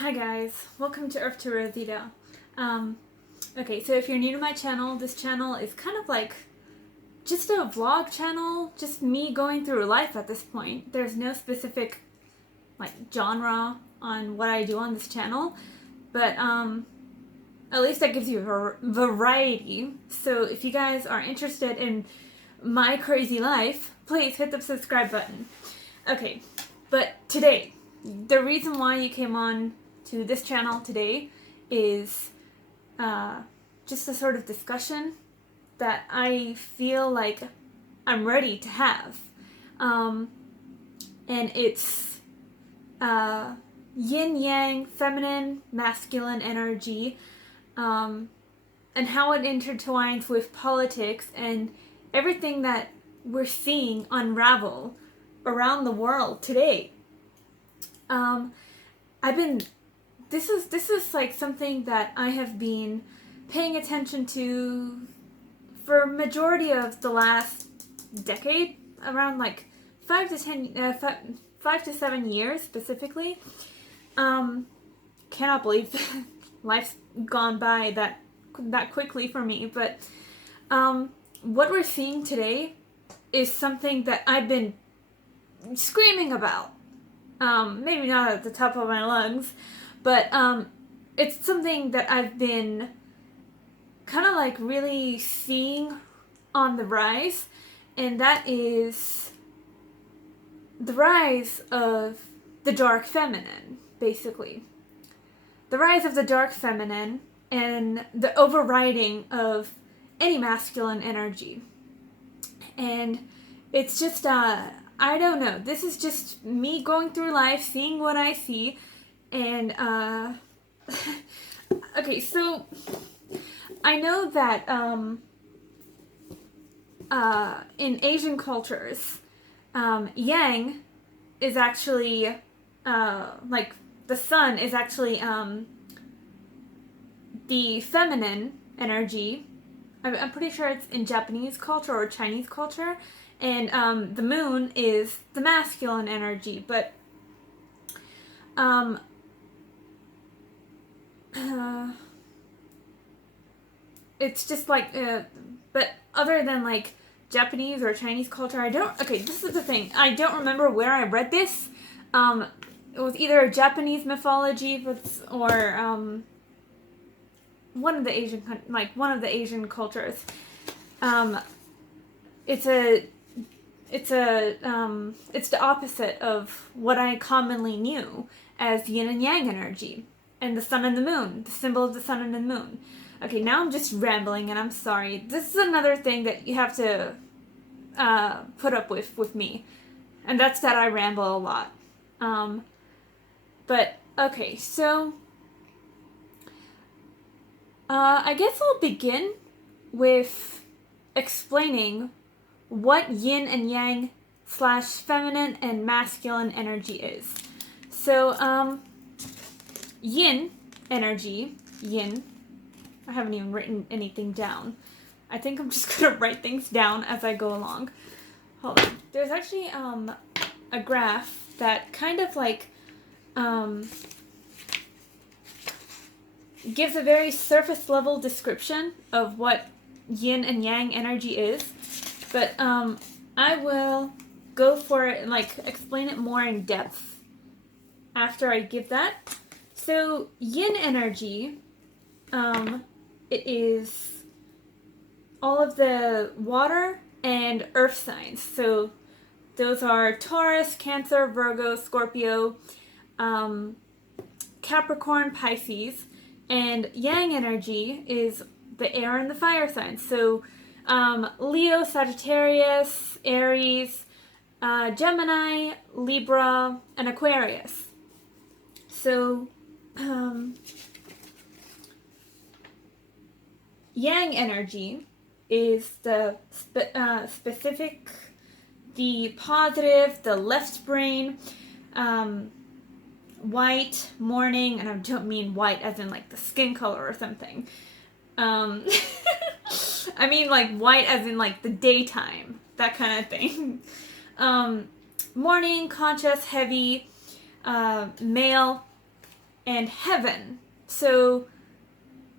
Hi guys, welcome to Earth to Rosita. Okay, so if you're new to my channel, this channel is kind of like just a vlog channel, just me going through life at this point. There's no specific like genre on what I do on this channel, but at least that gives you a variety. So if you guys are interested in my crazy life, please hit the subscribe button. Okay, but today, the reason why you came on to this channel today is just a sort of discussion that I feel like I'm ready to have. And it's yin-yang, feminine, masculine energy, and how it intertwines with politics and everything that we're seeing unravel around the world today. This is like something that I have been paying attention to for a majority of the last decade, around like 5 to 7 years specifically. Cannot believe life's gone by that quickly for me, but what we're seeing today is something that I've been screaming about. Maybe not at the top of my lungs, but it's something that I've been kind of like really seeing on the rise, and that is the rise of the dark feminine, basically. The rise of the dark feminine and the overriding of any masculine energy. And it's just, I don't know, this is just me going through life, seeing what I see, and, okay, so I know that, in Asian cultures, yang is actually, like, the sun is actually, the feminine energy. I'm pretty sure it's in Japanese culture or Chinese culture, and, the moon is the masculine energy, but, it's just like, but other than like Japanese or Chinese culture, okay, this is the thing, I don't remember where I read this. It was either Japanese mythology or, one of the Asian cultures. It's the opposite of what I commonly knew as yin and yang energy, and the sun and the moon, the symbol of the sun and the moon. Okay, now I'm just rambling, and I'm sorry. This is another thing that you have to put up with me, and that's that I ramble a lot. But okay, so I guess I'll begin with explaining what yin and yang / feminine and masculine energy is. So, yin energy, yin, I haven't even written anything down. I think I'm just gonna write things down as I go along. Hold on. There's actually, a graph that kind of like, gives a very surface level description of what yin and yang energy is. But, I will go for it and like explain it more in depth after I give that. So, yin energy, it is all of the water and earth signs. So those are Taurus, Cancer, Virgo, Scorpio, Capricorn, Pisces, and yang energy is the air and the fire signs. So Leo, Sagittarius, Aries, Gemini, Libra, and Aquarius. So yang energy is the specific, the positive, the left brain, white, morning, and I don't mean white as in like the skin color or something. I mean like white as in like the daytime, that kind of thing. Morning, conscious, heavy, male, and heaven. So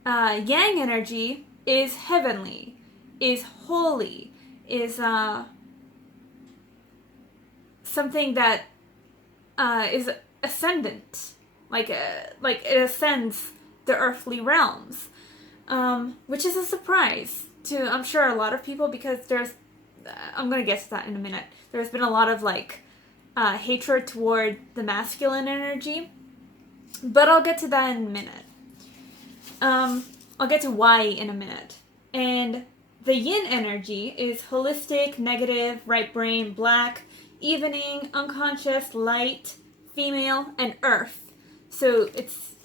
yang energy is heavenly, is holy, is something that is ascendant, like it ascends the earthly realms, which is a surprise to, I'm sure, a lot of people, because I'm gonna get to that in a minute. There's been a lot of hatred toward the masculine energy, but I'll get to that in a minute. I'll get to why in a minute. And the yin energy is holistic, negative, right brain, black, evening, unconscious, light, female, and earth. So it's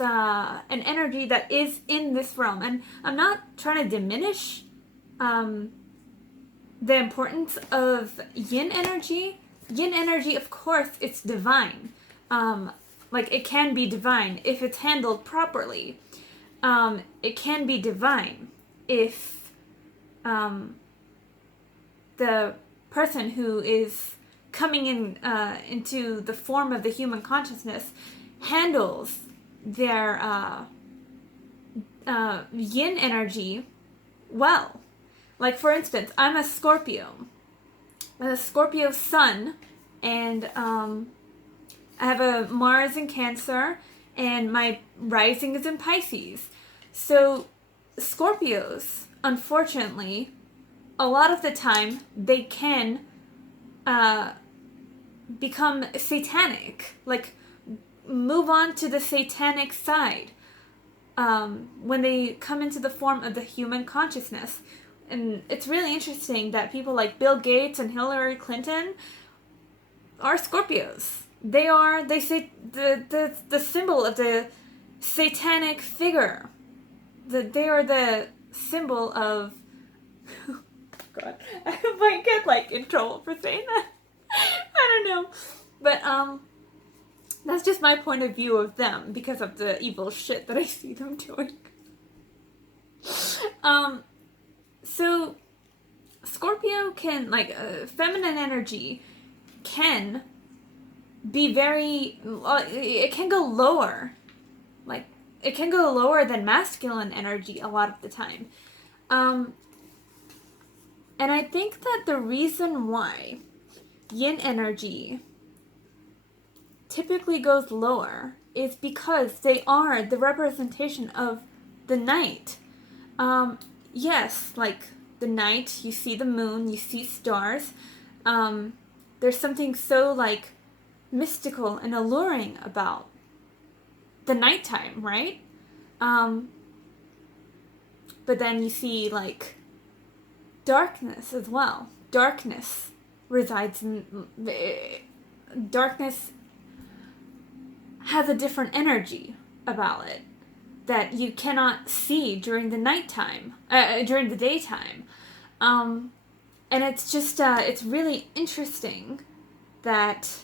an energy that is in this realm. And I'm not trying to diminish the importance of yin energy. Yin energy, of course, it's divine. It can be divine if it's handled properly. It can be divine if the person who is coming in into the form of the human consciousness handles their yin energy well. Like, for instance, I'm a Scorpio sun, and I have a Mars in Cancer, and my rising is in Pisces. So Scorpios, unfortunately, a lot of the time, they can become satanic, like move on to the satanic side when they come into the form of the human consciousness. And it's really interesting that people like Bill Gates and Hillary Clinton are Scorpios. They say the symbol of the satanic figure. They are the symbol of God, I might get in trouble for saying that. I don't know. But that's just my point of view of them because of the evil shit that I see them doing. So Scorpio can, feminine energy can be very, it can go lower. It can go lower than masculine energy a lot of the time. And I think that the reason why yin energy typically goes lower is because they are the representation of the night. Yes, the night, you see the moon, you see stars. There's something so mystical and alluring about the nighttime, right? But then you see darkness as well. Darkness resides in darkness has a different energy about it that you cannot see during the nighttime, during the daytime. And it's just, it's really interesting that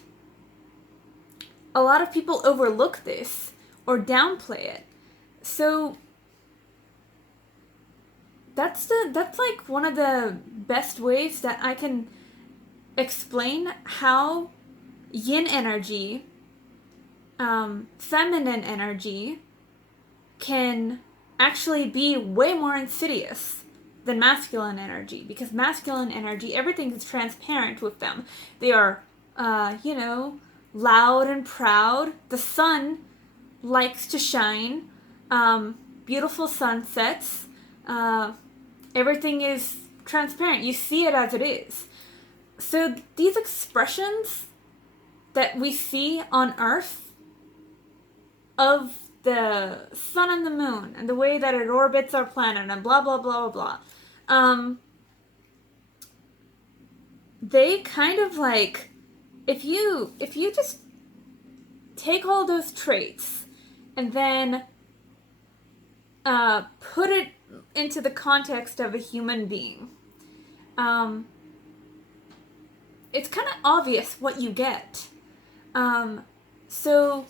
a lot of people overlook this or downplay it. So that's one of the best ways that I can explain how yin energy, feminine energy, can actually be way more insidious than masculine energy. Because masculine energy, everything is transparent with them. They are, loud and proud. The sun likes to shine. Beautiful sunsets. Everything is transparent. You see it as it is. So these expressions that we see on Earth of the sun and the moon and the way that it orbits our planet and blah, blah, blah, blah, blah. They kind of if you just take all those traits and then put it into the context of a human being, it's kind of obvious what you get. So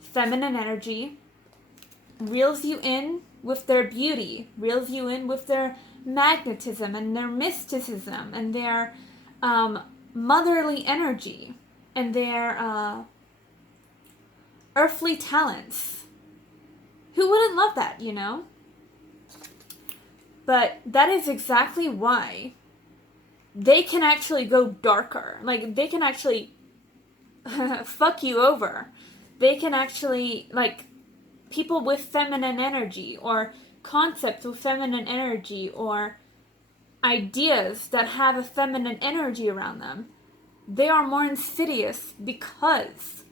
feminine energy reels you in with their beauty, reels you in with their magnetism and their mysticism and their motherly energy. and their earthly talents. Who wouldn't love that, you know? But that is exactly why they can actually go darker. Like, they can actually fuck you over. They can actually, like, people with feminine energy, or concepts with feminine energy, or ideas that have a feminine energy around them, they are more insidious because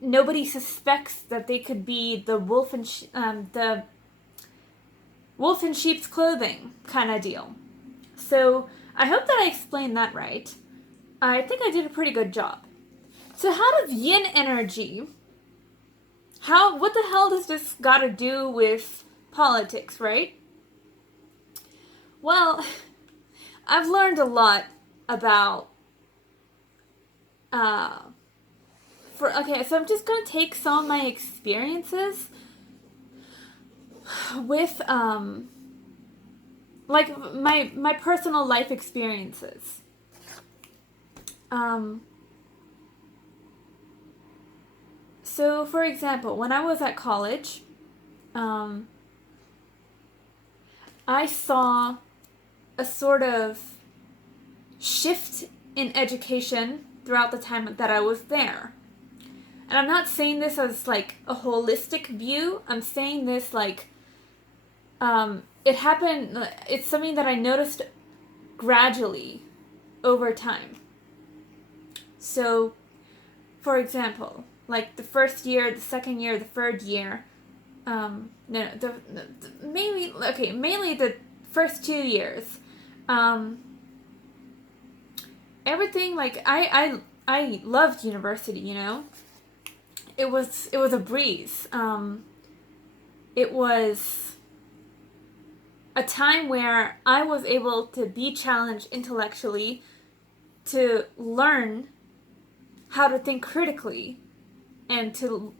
nobody suspects that they could be the wolf in sheep's clothing kind of deal. So I hope that I explained that right. I think I did a pretty good job. So how does yin energy, what the hell does this got to do with politics, right? Well, I've learned a lot about so I'm just gonna take some of my experiences with like my personal life experiences. So for example, when I was at college, I saw a sort of shift in education throughout the time that I was there. And I'm not saying this as like a holistic view. I'm saying this like it happened. It's something that I noticed gradually over time. So, for example, like the first year, the second year, the third year. Mainly the first 2 years. Everything, like I loved university, you know. It was a breeze. It was a time where I was able to be challenged intellectually, to learn how to think critically, and to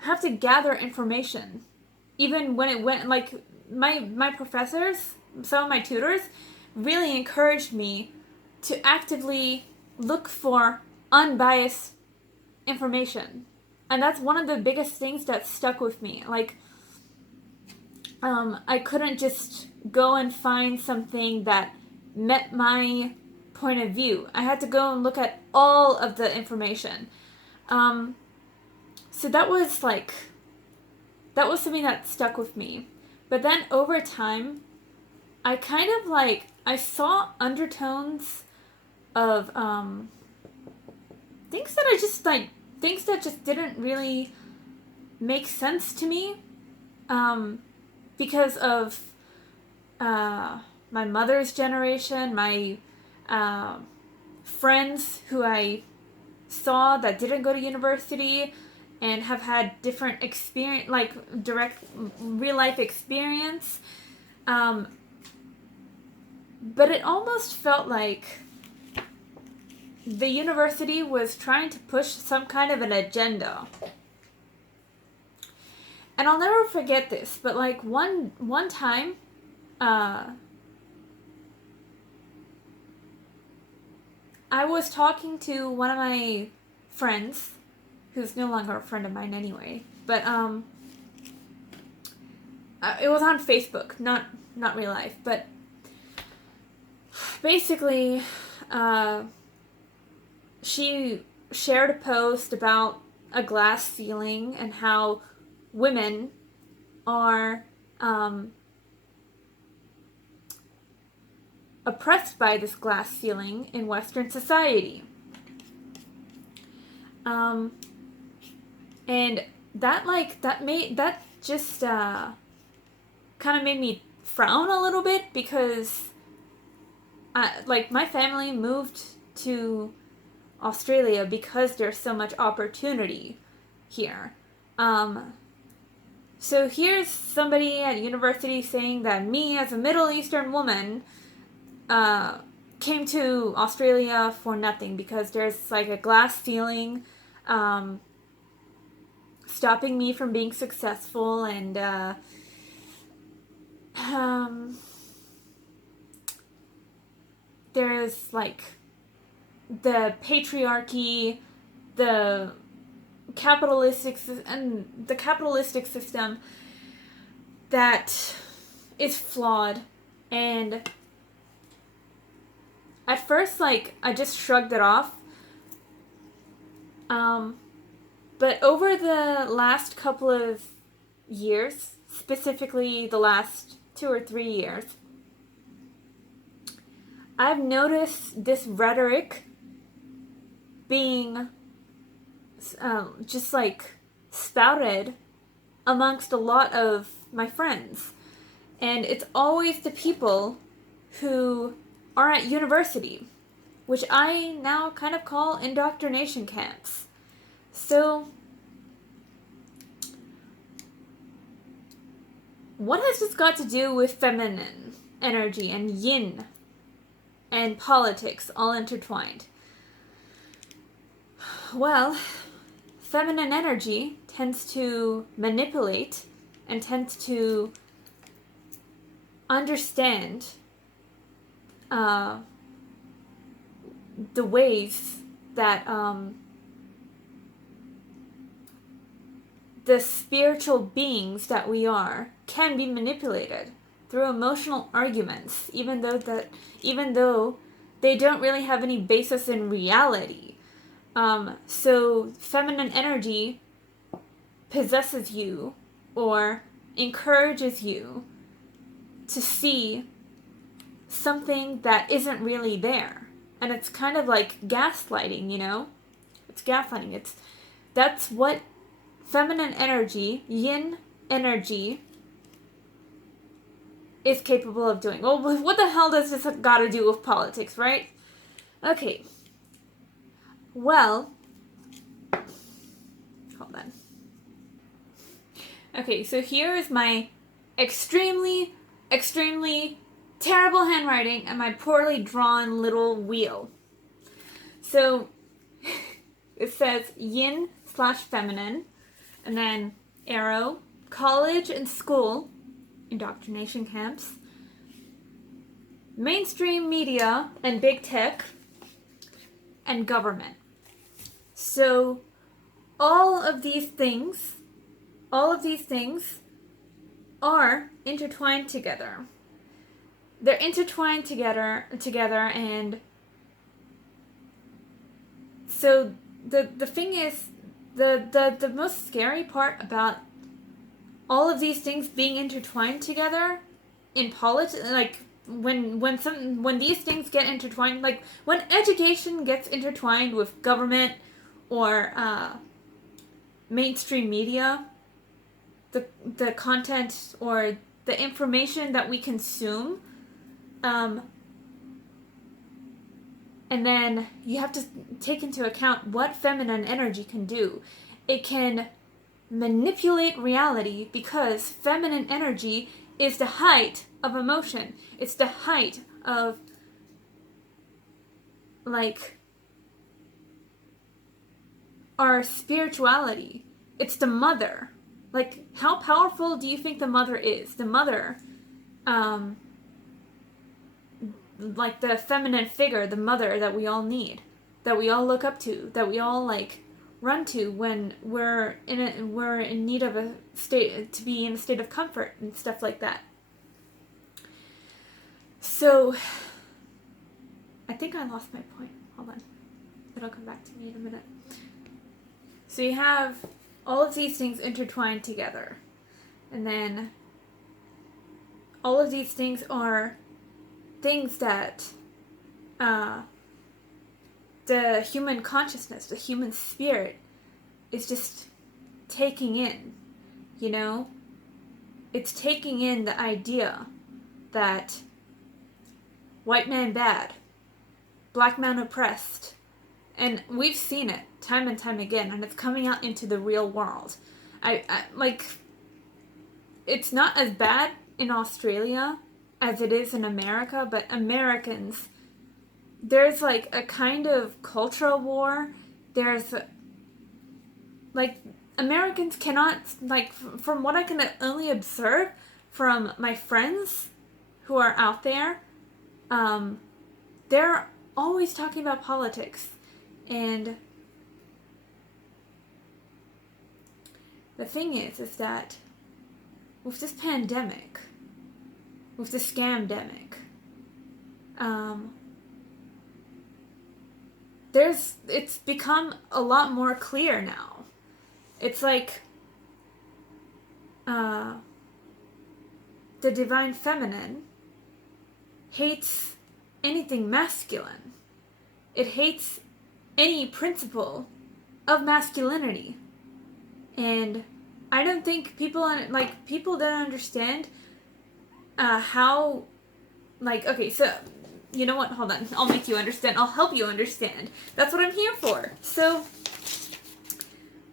have to gather information. Even when it went, like, my professors, some of my tutors, really encouraged me to actively look for unbiased information. And that's one of the biggest things that stuck with me. Like, I couldn't just go and find something that met my point of view. I had to go and look at all of the information. So that was something that stuck with me. But then over time, I kind of I saw undertones of things that just didn't really make sense to me, because of my mother's generation, my friends who I saw that didn't go to university and have had different experience, like direct real life experience. But it almost felt like the university was trying to push some kind of an agenda. And I'll never forget this, but like one time, I was talking to one of my friends, who's no longer a friend of mine anyway, but it was on Facebook, not real life, but basically, she shared a post about a glass ceiling and how women are oppressed by this glass ceiling in Western society. And that just kind of made me frown a little bit, because my family moved to Australia because there's so much opportunity here. So here's somebody at university saying that me, as a Middle Eastern woman, came to Australia for nothing because there's like a glass ceiling stopping me from being successful, and there's like the patriarchy, the capitalistic system that is flawed. And at first, like, I just shrugged it off. But over the last couple of years, specifically the last 2 or 3 years, I've noticed this rhetoric being just like spouted amongst a lot of my friends. And it's always the people who are at university, which I now kind of call indoctrination camps. So, what has this got to do with feminine energy and yin and politics all intertwined? Well, feminine energy tends to manipulate and tends to understand the ways that the spiritual beings that we are can be manipulated through emotional arguments, even though they don't really have any basis in reality. So feminine energy possesses you or encourages you to see something that isn't really there. And it's kind of like gaslighting, you know? It's gaslighting. That's what feminine energy, yin energy, is capable of doing. Well, what the hell does this got to do with politics, right? Okay. Well, hold on. Okay, so here is my extremely, extremely terrible handwriting and my poorly drawn little wheel. So, it says yin/feminine, and then arrow, college and school, indoctrination camps, mainstream media and big tech, and government. So, all of these things are intertwined together. They're intertwined together, and so the thing is, the most scary part about all of these things being intertwined together in politics, like when these things get intertwined, like when education gets intertwined with government or mainstream media, the content or the information that we consume, and then you have to take into account what feminine energy can do. It can manipulate reality because feminine energy is the height of emotion. It's the height of, like, our spirituality. It's the mother. Like, how powerful do you think the mother is? The mother, like the feminine figure, the mother that we all need, that we all look up to, that we all like run to when we're in need of a state, to be in a state of comfort and stuff like that. So I think I lost my point. Hold on. It'll come back to me in a minute. So you have all of these things intertwined together. And then all of these things are things that the human consciousness, the human spirit is just taking in, you know? It's taking in the idea that white man bad, black man oppressed, and we've seen it time and time again, and it's coming out into the real world. I like, it's not as bad in Australia as it is in America, but Americans, there's like a kind of cultural war. There's like, Americans cannot, like, from what I can only observe from my friends who are out there, they're always talking about politics. And the thing is that with this pandemic, with the scamdemic, it's become a lot more clear now. It's like the divine feminine hates anything masculine. It hates any principle of masculinity. And I don't think people don't understand how, okay, so you know what, hold on, I'll make you understand, I'll help you understand. That's what I'm here for. So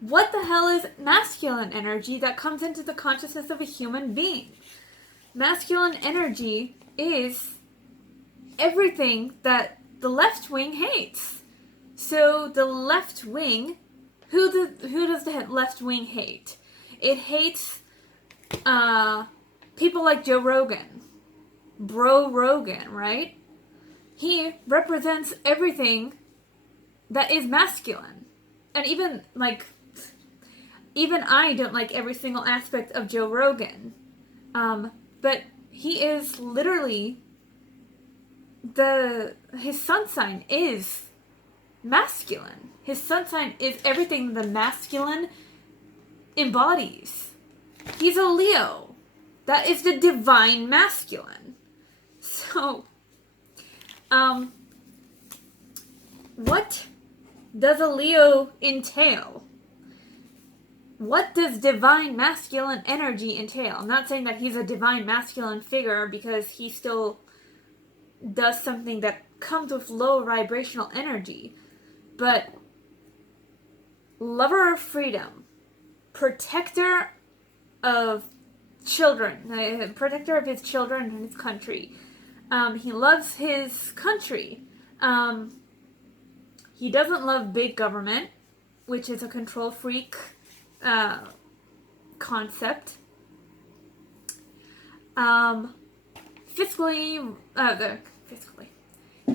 what the hell is masculine energy that comes into the consciousness of a human being? Masculine energy is everything that the left wing hates. So the left wing, who does the left wing hate? It hates people like Joe Rogan. Bro Rogan, right? He represents everything that is masculine. And even I don't like every single aspect of Joe Rogan. But he is literally his sun sign is masculine. His sun sign is everything the masculine embodies. He's a Leo. That is the divine masculine. So, what does a Leo entail? What does divine masculine energy entail? I'm not saying that he's a divine masculine figure because he still does something that comes with low vibrational energy. But lover of freedom, protector of children, protector of his children and his country. He loves his country. He doesn't love big government, which is a control freak concept. Fiscally,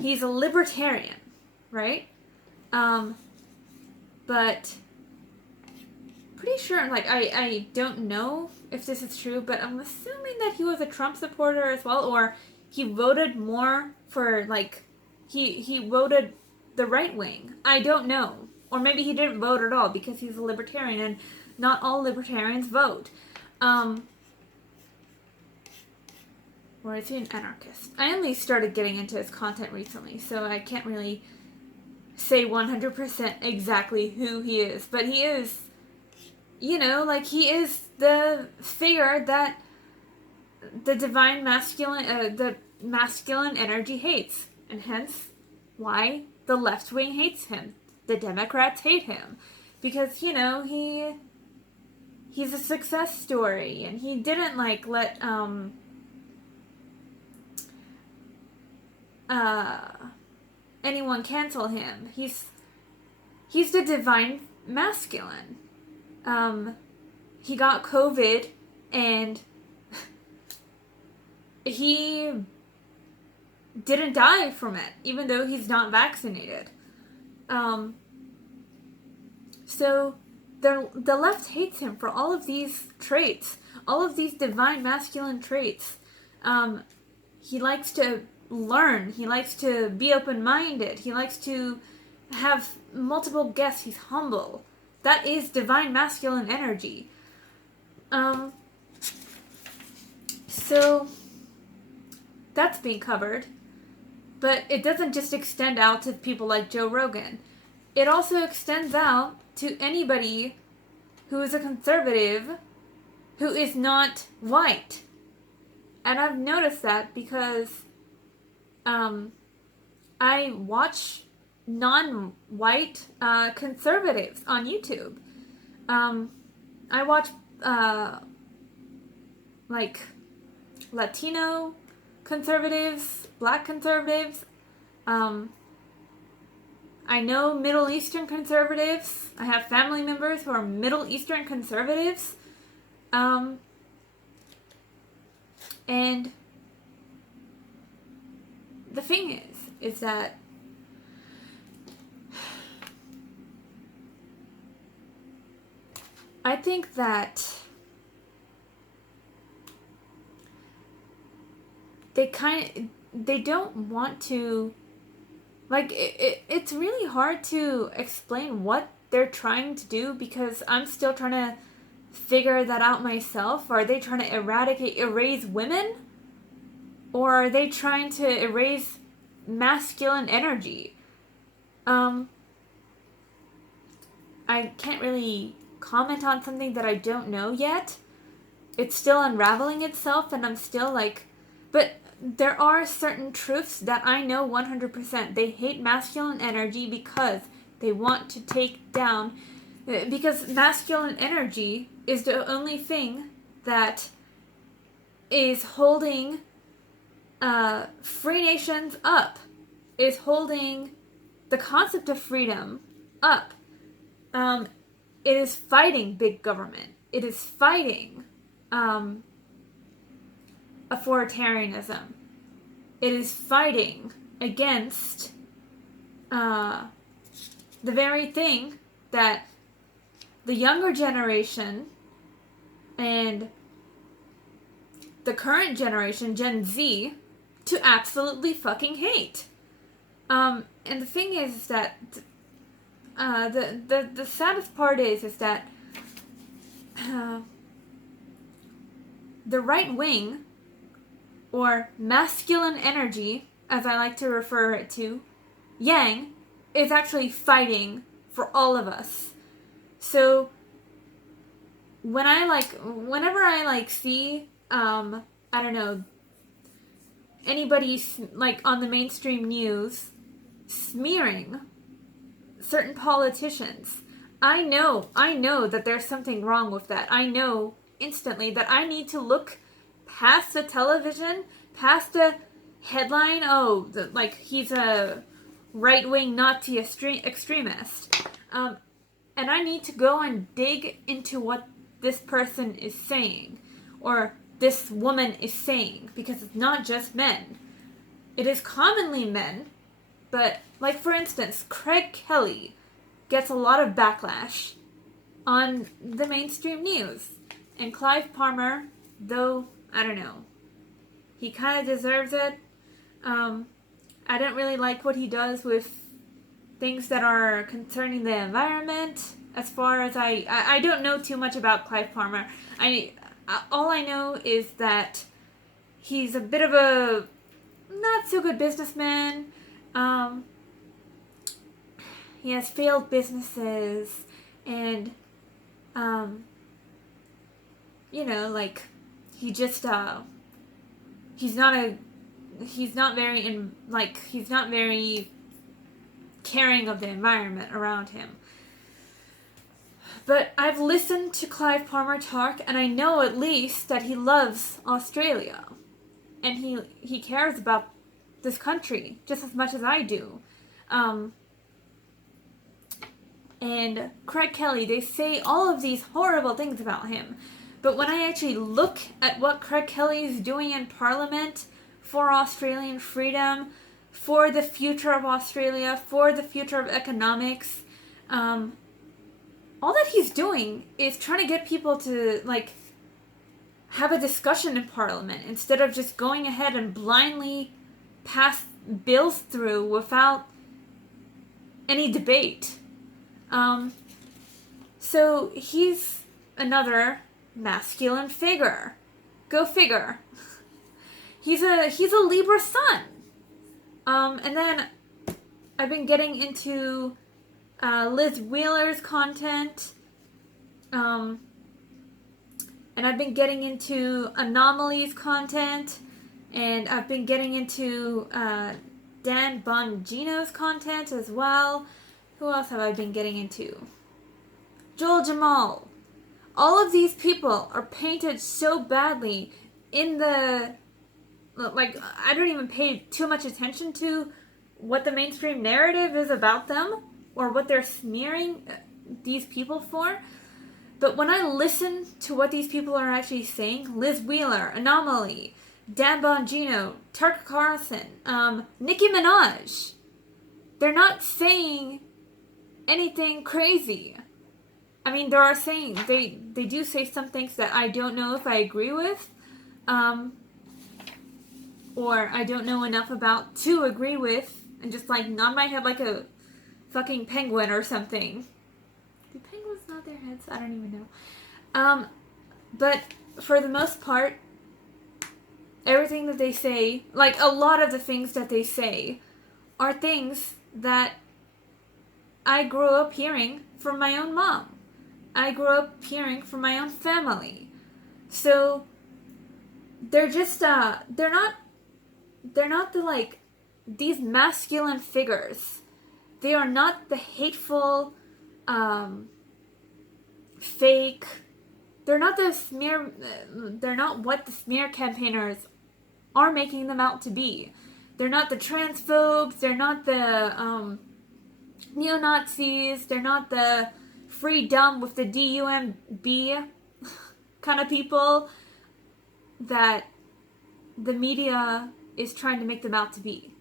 he's a libertarian, right? But pretty sure, I don't know if this is true, but I'm assuming that he was a Trump supporter as well, or he voted more for, he voted the right wing. I don't know. Or maybe he didn't vote at all because he's a libertarian, and not all libertarians vote. Or is he an anarchist? I only started getting into his content recently, so I can't really say 100% exactly who he is. But he is, he is the figure that the divine the masculine energy hates. And hence why the left wing hates him. The Democrats hate him. Because, he's a success story. And he didn't, let, anyone cancel him. He's the divine masculine. He got COVID and he didn't die from it, even though he's not vaccinated. So the left hates him for all of these traits, all of these divine masculine traits. He likes to learn. He likes to be open-minded. He likes to have multiple guests. He's humble. That is divine masculine energy. So that's being covered. But it doesn't just extend out to people like Joe Rogan. It also extends out to anybody who is a conservative who is not white. And I've noticed that because I watch non-white conservatives on YouTube. I watch Latino conservatives, black conservatives. I know Middle Eastern conservatives. I have family members who are Middle Eastern conservatives. And the thing is that I think that they don't want to, like, it's really hard to explain what they're trying to do, because I'm still trying to figure that out myself. Are they trying to erase women? Or are they trying to erase masculine energy? I can't really comment on something that I don't know yet. It's still unraveling itself, and I'm still like, but there are certain truths that I know 100%. They hate masculine energy because they want to take down, because masculine energy is the only thing that is holding free nations up, is holding the concept of freedom up. It is fighting big government. It is fighting authoritarianism. It is fighting against the very thing that the younger generation and the current generation, Gen Z, to absolutely fucking hate. And the thing is that the saddest part is that the right wing, or masculine energy, as I like to refer it to, Yang, is actually fighting for all of us. So whenever I see I don't know, anybody like on the mainstream news smearing certain politicians, I know that there's something wrong with that. I know instantly that I need to look past the television, past the headline, like he's a right-wing Nazi extremist, and I need to go and dig into what this person is saying, or this woman is saying, because it's not just men. It is commonly men, but, like, for instance, Craig Kelly gets a lot of backlash on the mainstream news. And Clive Palmer, though, I don't know, he kind of deserves it. I don't really like what he does with things that are concerning the environment. As far as I don't know too much about Clive Palmer. All I know is that he's a bit of a not so good businessman. He has failed businesses, and like, he just he's not very caring of the environment around him. But I've listened to Clive Palmer talk, and I know at least that he loves Australia, and he cares about this country just as much as I do. And Craig Kelly, they say all of these horrible things about him, but when I actually look at what Craig Kelly is doing in Parliament for Australian freedom, for the future of Australia, for the future of economics, all that he's doing is trying to get people to, like, have a discussion in Parliament instead of just going ahead and blindly pass bills through without any debate. So he's another masculine figure. Go figure. He's a Libra sun. And then I've been getting into Liz Wheeler's content, and I've been getting into Anomalies content, and I've been getting into Dan Bongino's content as well. Who else have I been getting into? Joel Jamal. All of these people are painted so badly in the, like, I don't even pay too much attention to what the mainstream narrative is about them, or what they're smearing these people for. But when I listen to what these people are actually saying, Liz Wheeler, Anomaly, Dan Bongino, Tucker Carlson, Nicki Minaj. They're not saying anything crazy. I mean, they do say some things that I don't know if I agree with, or I don't know enough about to agree with, and just like nod my head like a fucking penguin or something. Do penguins nod their heads? I don't even know. But for the most part, everything that they say, like a lot of the things that they say, are things that I grew up hearing from my own mom. I grew up hearing from my own family. So they're just they're not the like these masculine figures. They are not the hateful fake. They're not the smear they're not what the smear campaigners are making them out to be. They're not the transphobes, they're not the neo-Nazis, they're not the free dumb with the D-U-M-B kind of people that the media is trying to make them out to be.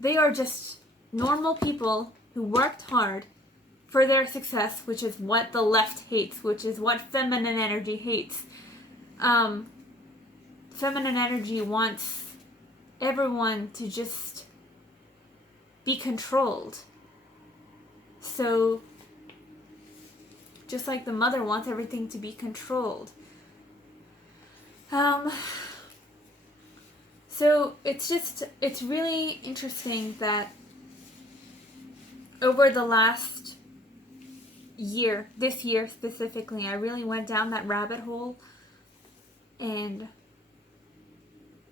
They are just normal people who worked hard for their success, which is what the left hates, which is what feminine energy hates. Feminine energy wants everyone to just be controlled. So, just like the mother wants everything to be controlled. So, it's really interesting that over the last year, this year specifically, I really went down that rabbit hole, and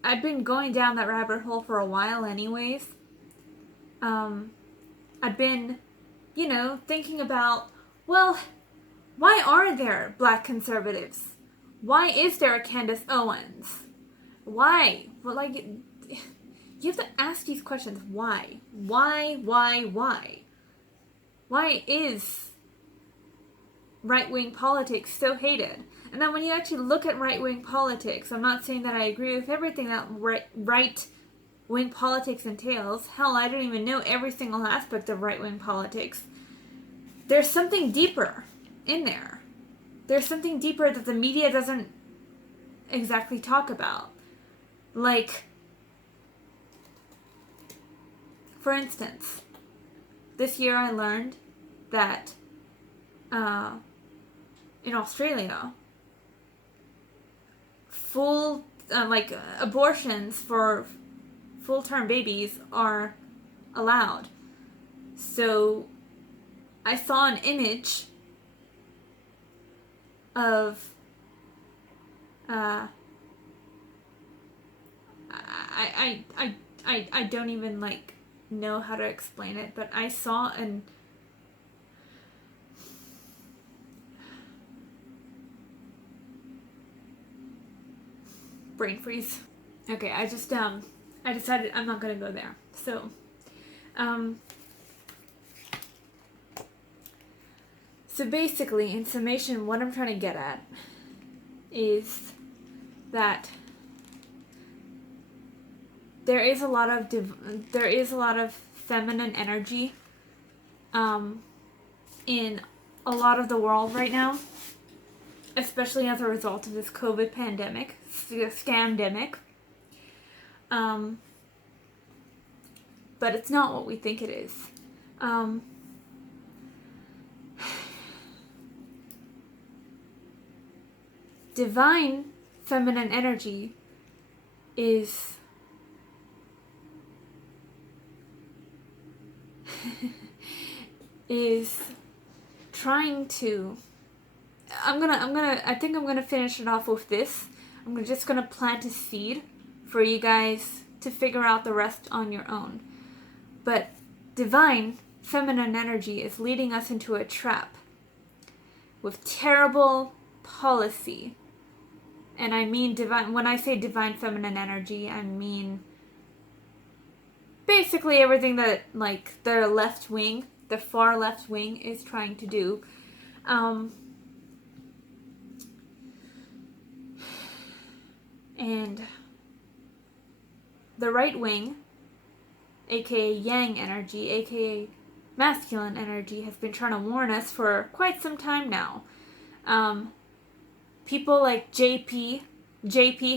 I've been going down that rabbit hole for a while anyways. I've been, thinking about, well, why are there black conservatives? Why is there a Candace Owens? Why? Well, like, you have to ask these questions. Why? Why? Why is right-wing politics so hated? And then when you actually look at right-wing politics, I'm not saying that I agree with everything that right-wing politics entails. Hell, I don't even know every single aspect of right-wing politics. There's something deeper in there. There's something deeper that the media doesn't exactly talk about. Like, for instance, this year I learned that in Australia, abortions for full-term babies are allowed. So I saw an image of I don't even know how to explain it, but I saw an brain freeze. Okay, I decided I'm not gonna go there. So basically, in summation, what I'm trying to get at is that there is a lot of feminine energy in a lot of the world right now, especially as a result of this COVID pandemic, scamdemic. But it's not what we think it is. Divine feminine energy is trying to I think I'm gonna finish it off with this. I'm just gonna plant a seed for you guys to figure out the rest on your own. But divine feminine energy is leading us into a trap with terrible policy. And I mean divine, when I say divine feminine energy, I mean basically everything that the left wing, the far left wing is trying to do. And the right wing, aka yang energy, aka masculine energy, has been trying to warn us for quite some time now. People like JP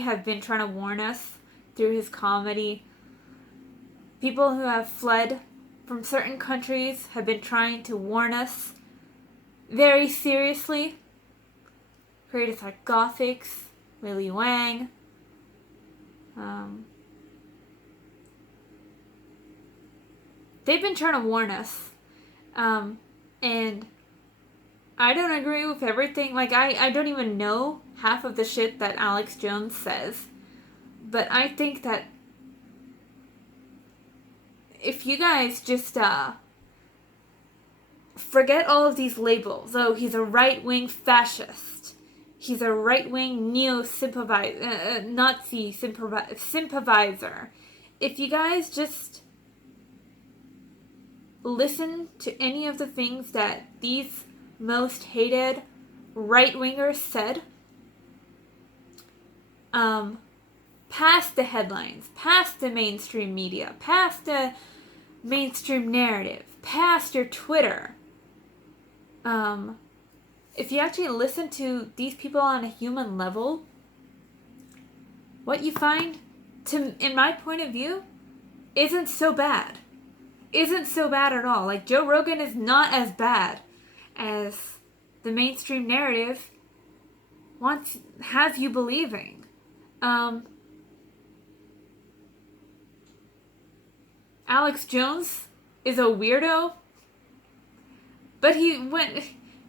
have been trying to warn us through his comedy. People who have fled from certain countries have been trying to warn us very seriously. Creators like Gothics, Lily Wang. They've been trying to warn us. And I don't agree with everything. Like, I don't even know half of the shit that Alex Jones says. But I think that if you guys just forget all of these labels. Oh, he's a right-wing fascist. He's a right-wing Nazi sympathizer. If you guys just listen to any of the things that these most hated right-wingers said, past the headlines, past the mainstream media, past the mainstream narrative, past your Twitter, if you actually listen to these people on a human level, what you find, in my point of view, isn't so bad. Isn't so bad at all. Like, Joe Rogan is not as bad as the mainstream narrative has you believing. Alex Jones is a weirdo, but he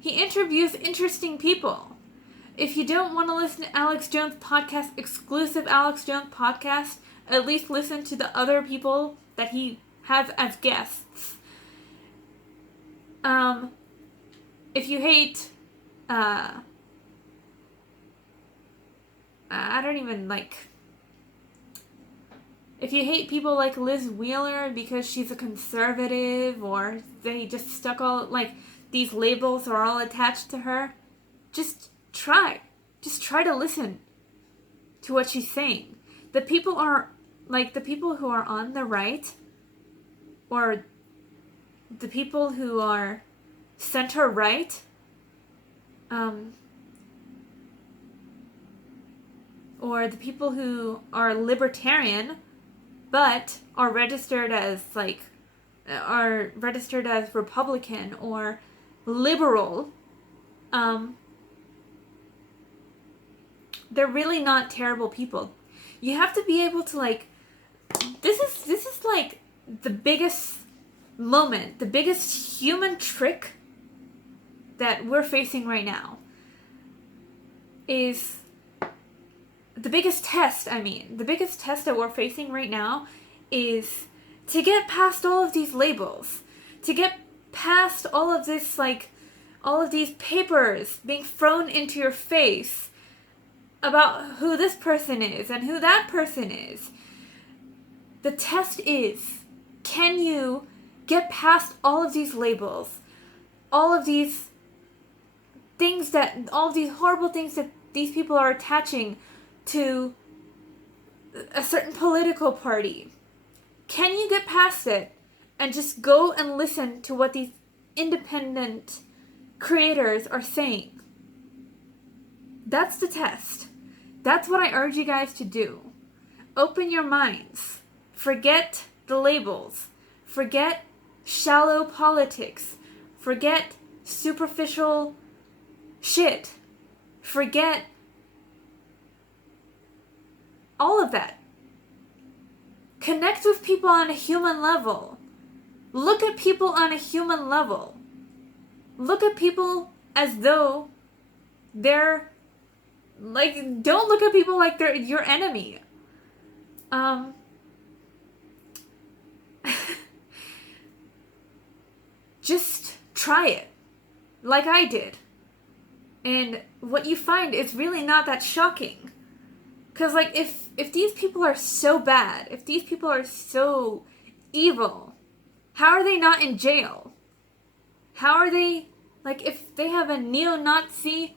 interviews interesting people. If you don't want to listen to Alex Jones' podcast, exclusive Alex Jones podcast, at least listen to the other people that he has as guests. If you hate, I don't even like, if you hate people like Liz Wheeler because she's a conservative, or they just stuck all, like, these labels are all attached to her, just try to listen to what she's saying. The people who are on the right, or the people who are center right, or the people who are libertarian but are registered as Republican or liberal, they're really not terrible people. You have to be able to, like, this is like the biggest moment, the biggest human trick that we're facing right now. Is the biggest test that we're facing right now is to get past all of these labels, to get past all of this, like, all of these papers being thrown into your face about who this person is and who that person is. The test is, can you get past all of these labels, all of these horrible things that these people are attaching to a certain political party? Can you get past it and just go and listen to what these independent creators are saying? That's the test. That's what I urge you guys to do. Open your minds. Forget the labels. Forget shallow politics. Forget superficial shit. Forget all of that. Connect with people on a human level. Look at people on a human level. Look at people as though they're, like, don't look at people like they're your enemy. Just try it. Like I did. And what you find is really not that shocking. Because, like, if these people are so bad, if these people are so evil, how are they not in jail? How are they, like, if they have a neo-Nazi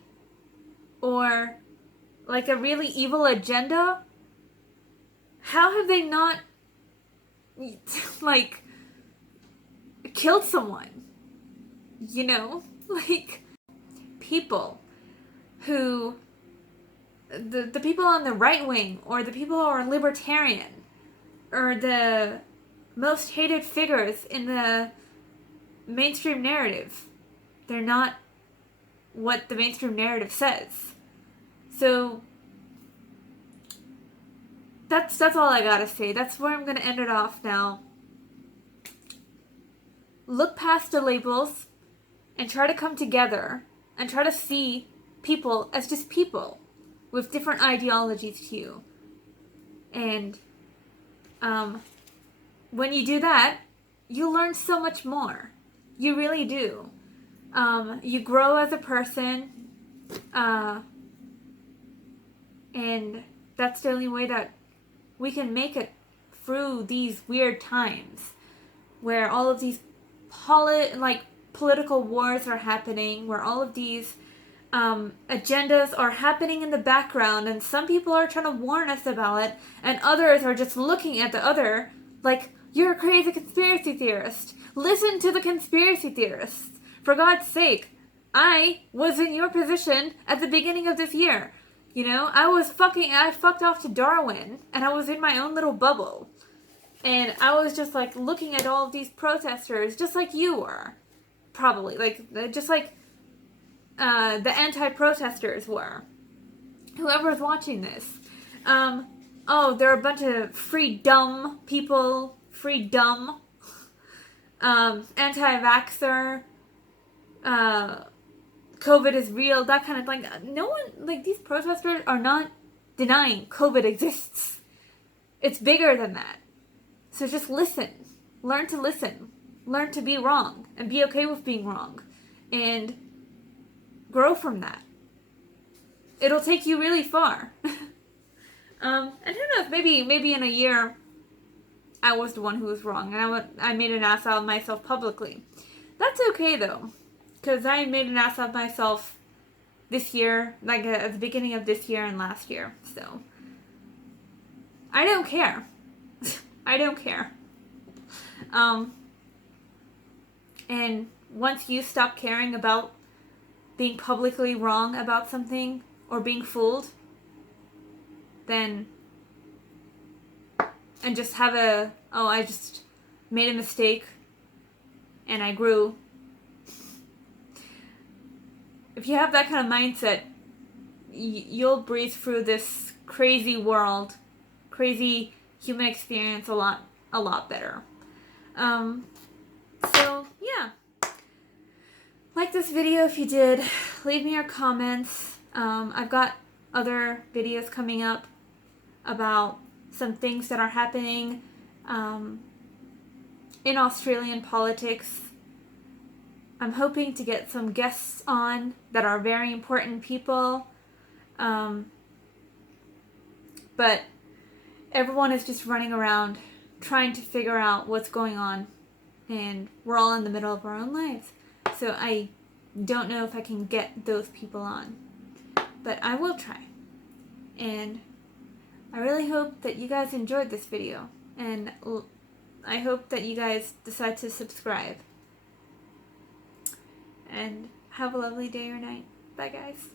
or, like, a really evil agenda, how have they not, like, killed someone? You know? Like, people who, the people on the right wing, or the people who are libertarian, or the most hated figures in the mainstream narrative, they're not what the mainstream narrative says. So that's all I gotta say. That's where I'm gonna end it off now. Look past the labels and try to come together and try to see people as just people with different ideologies to you. And when you do that, you learn so much more. You really do. You grow as a person, and that's the only way that we can make it through these weird times where all of these political wars are happening, where all of these agendas are happening in the background, and some people are trying to warn us about it, and others are just looking at the other like, you're a crazy conspiracy theorist. Listen to the conspiracy theorists. For God's sake, I was in your position at the beginning of this year. You know, I fucked off to Darwin, and I was in my own little bubble. And I was just, like, looking at all of these protesters, just like you were. Probably. Like, just like the anti-protesters were. Whoever's watching this. There are a bunch of free dumb people. Free dumb. Anti-vaxxer. COVID is real. That kind of, like, no one, like, these protesters are not denying COVID exists. It's bigger than that. So just listen. Learn to listen. Learn to be wrong. And be okay with being wrong. And grow from that. It'll take you really far. And who knows, maybe in a year, I was the one who was wrong. And I made an ass out of myself publicly. That's okay, though. Because I made an ass out of myself this year, like at the beginning of this year and last year. So, I don't care. I don't care. And once you stop caring about being publicly wrong about something or being fooled, then, and just have I just made a mistake and I grew. If you have that kind of mindset, you'll breeze through this crazy world, crazy human experience a lot better. So, yeah. Like this video if you did. Leave me your comments. I've got other videos coming up about some things that are happening in Australian politics. I'm hoping to get some guests on that are very important people. But everyone is just running around trying to figure out what's going on. And we're all in the middle of our own lives. So I don't know if I can get those people on. But I will try. And I really hope that you guys enjoyed this video. And I hope that you guys decide to subscribe. And have a lovely day or night. Bye, guys.